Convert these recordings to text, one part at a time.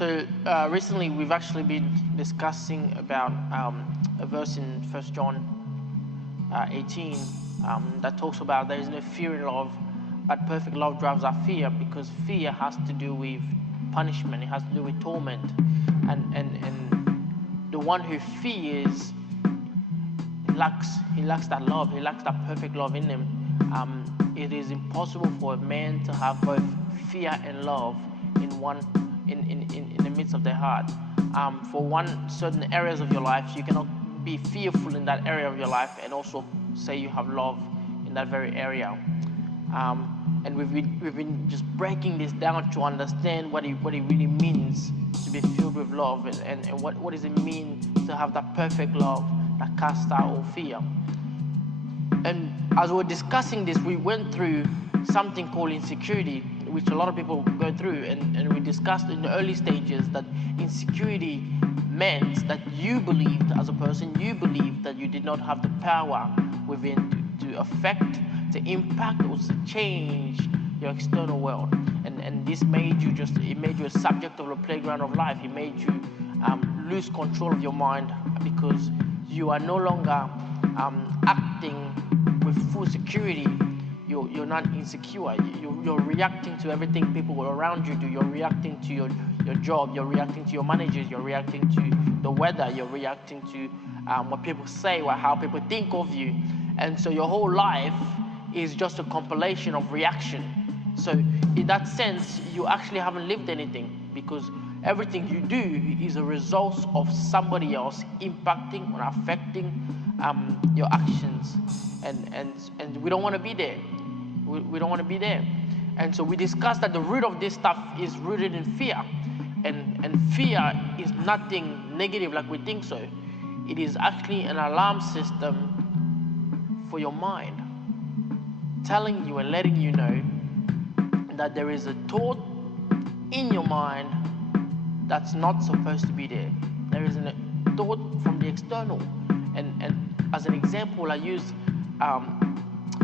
So recently we've actually been discussing about a verse in 1 John 18 that talks about there is no fear in love, but perfect love drives out fear, because fear has to do with punishment, it has to do with torment. And the one who fears, he lacks that love, he lacks that perfect love in him. It is impossible for a man to have both fear and love in the midst of their heart. For certain areas of your life, you cannot be fearful in that area of your life and also say you have love in that very area. And we've been just breaking this down to understand what it really means to be filled with love, and what does it mean to have that perfect love that casts out all fear. And as we were discussing this, we went through something called insecurity, which a lot of people go through, and we discussed in the early stages that insecurity meant that you believed, as a person, you believed that you did not have the power within to affect, to impact, or to change your external world. And this made you a subject of the playground of life. It made you lose control of your mind, because you are no longer acting with full security. You're not insecure. You're reacting to everything people around you do. You're reacting to your job. You're reacting to your managers. You're reacting to the weather. You're reacting to what people say, how people think of you. And so your whole life is just a compilation of reaction. So in that sense, you actually haven't lived anything, because everything you do is a result of somebody else impacting or affecting your actions. And we don't want to be there. We don't want to be there. And so we discussed that the root of this stuff is rooted in fear. And fear is nothing negative like we think so. It is actually an alarm system for your mind, telling you and letting you know that there is a thought in your mind that's not supposed to be there. There is a thought from the external. And as an example, I use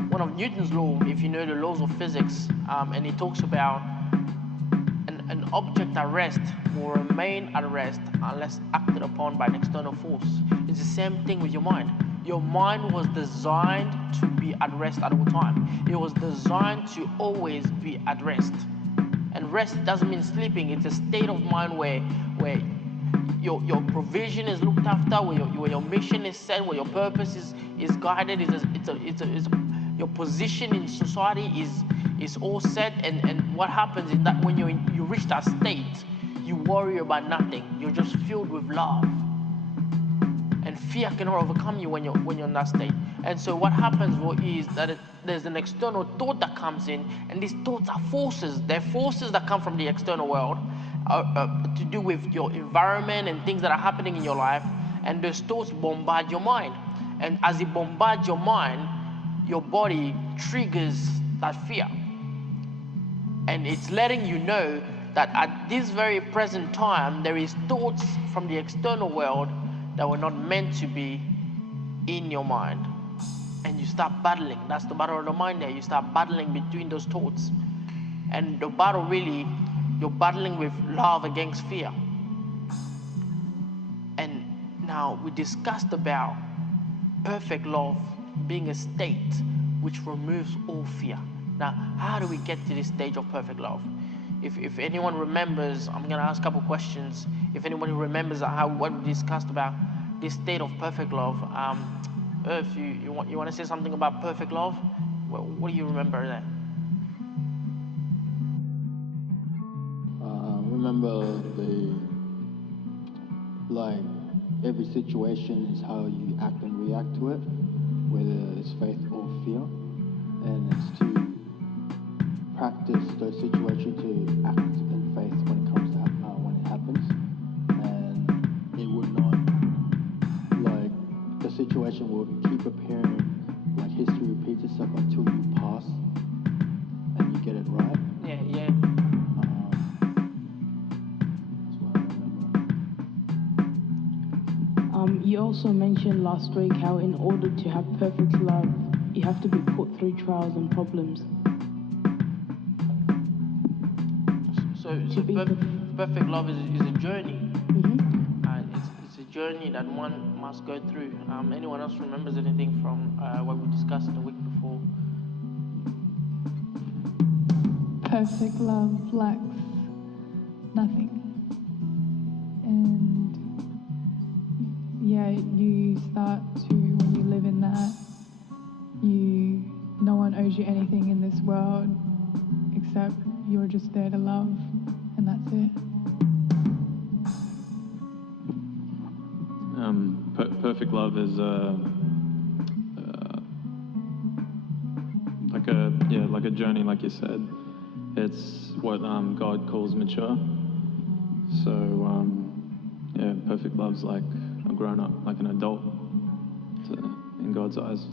one of Newton's law, if you know the laws of physics, and it talks about an object at rest will remain at rest unless acted upon by an external force. It's the same thing with your mind. Your mind was designed to be at rest at all time. It was designed to always be at rest. And rest doesn't mean sleeping. It's a state of mind where your provision is looked after, where your mission is set, where your purpose is guided. Your position in society is all set. And what happens is that when you reach that state, you worry about nothing. You're just filled with love. And fear cannot overcome you when you're in that state. And so what happens is that there's an external thought that comes in, and these thoughts are forces. They're forces that come from the external world to do with your environment and things that are happening in your life. And those thoughts bombard your mind. And as it bombards your mind, your body triggers that fear. And it's letting you know that at this very present time, there is thoughts from the external world that were not meant to be in your mind. And you start battling. That's the battle of the mind there. You start battling between those thoughts. And the battle really, you're battling with love against fear. And now we discussed about perfect love being a state which removes all fear. Now, how do we get to this stage of perfect love? If anyone remembers, I'm going to ask a couple questions. If anybody remembers what we discussed about this state of perfect love, if you want to say something about perfect love, what do you remember there? Remember every situation is how you act and react to it, whether it's faith or fear, and it's to practice those situations to act in faith when it comes to when it happens, and it would not, the situation will keep appearing, history repeats itself until you pass and you get it right. Yeah. That's what I remember. You also mentioned last week how in order to have perfect love, you have to be put through trials and problems. perfect love is a journey. Mm-hmm. It's a journey that one must go through. Anyone else remembers anything from what we discussed the week before? Perfect love lacks nothing. And yeah, you start to, when you live in that, no one owes you anything in this world except you're just there to love, and that's it. Perfect love is like a journey, like you said. It's what God calls mature. So perfect love's like a grown up, like an adult in God's eyes.